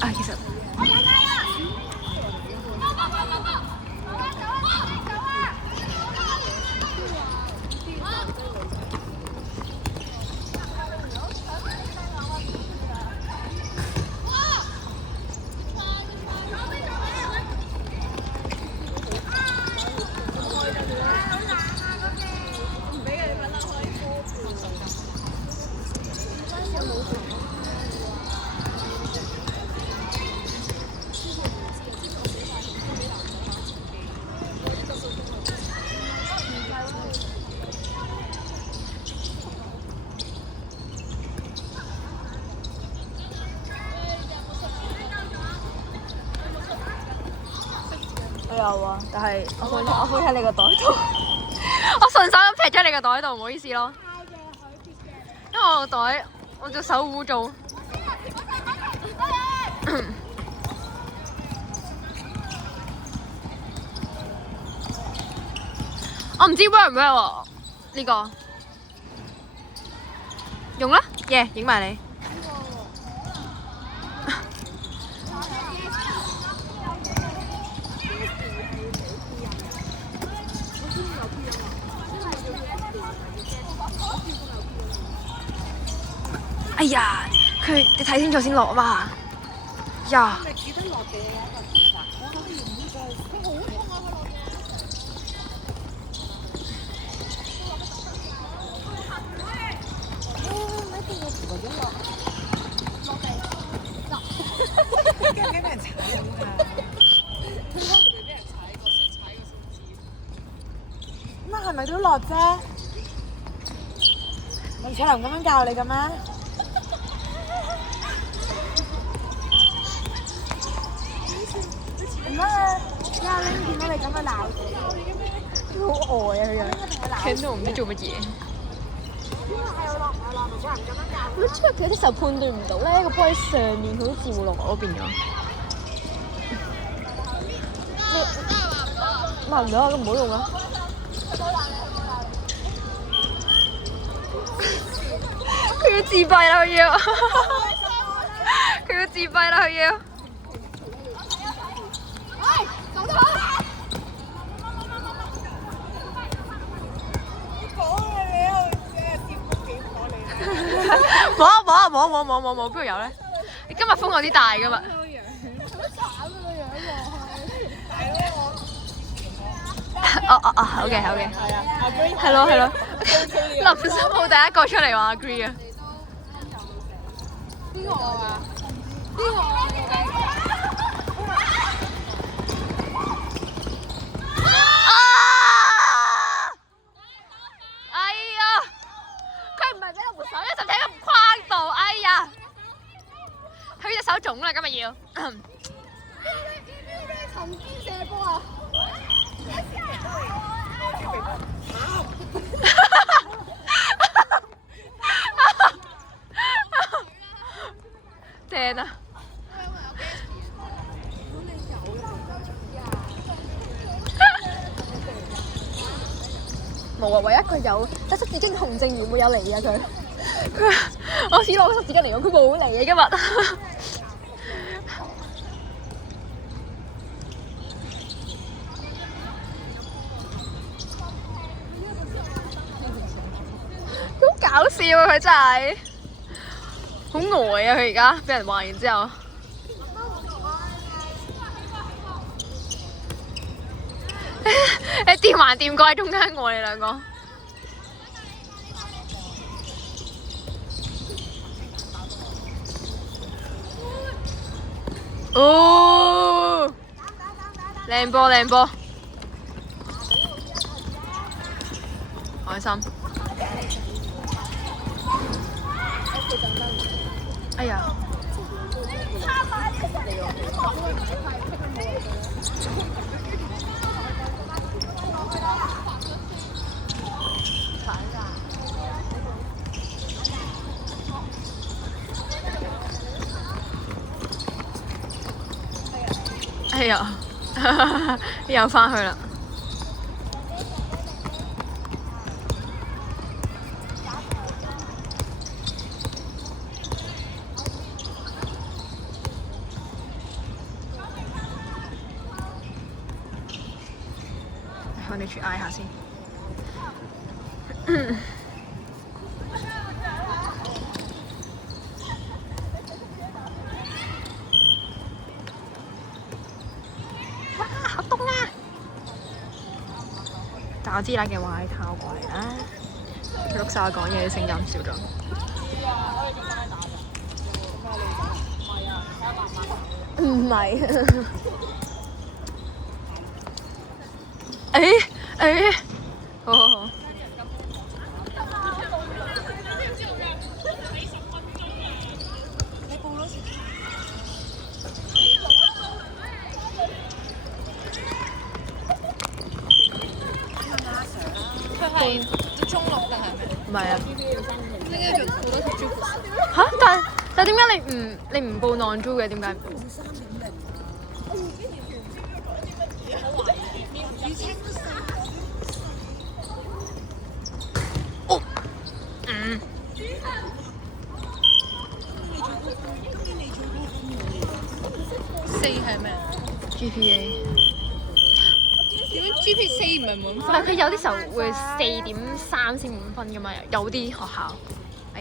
啊，其實我有啊，但係我放喺你個袋度，我順手咁劈咗你個袋度，唔好意思咯。因為我個袋，我隻手污糟。我唔知 work 唔 work 喎呢個，用啦，耶，影埋你。哎呀，你睇清楚先落啊嘛。呀！驚俾人踩咁㗎！咁係咪都落啫？林彩琳咁樣教你嘅咩？唔啊！阿玲見到你咁樣鬧佢，好呆啊佢樣，聽到唔知做乜嘢。出佢啲時候判斷唔到咧，個波喺上面，佢好似會落嗰邊咗。嗱唔好咁唔好用啊！佢要自閉啦，佢要，佢要自閉啦，佢要。冇，邊度有咧？你今日風有啲大噶嘛？OK，係咯，林心浩第一個出嚟話 agree 啊！邊個啊？哎呀！佢唔係俾你換手，一陣喺個框度，哎呀！佢隻手腫啦，今日要。陳堅射波啊！正啊！冇啊，唯一佢有，但濕紙巾同正如會有嚟啊佢。佢我試攞濕紙巾嚟講，佢冇嚟嘅今日。好搞笑啊！佢真係好呆啊！佢而家俾人話完之後，你掂還掂過喺中間我哋兩個。哦，靚波，開心。哎呀！哎呀，又返去啦。住嗌下先。哇！好凍啊！但我知啦嘅話係靠過嚟啦。錄晒我講嘢嘅聲音少咗。唔係。好好好。佢係中六定係咩？唔係啊。應該做好多條 Juice。嚇！但點解你唔報 non-Ju 嘅？點解唔報？哦。4係咩 GPA。點樣 GPA 4唔係滿分？但係佢有啲時候會4.3先滿分㗎嘛，有啲學校。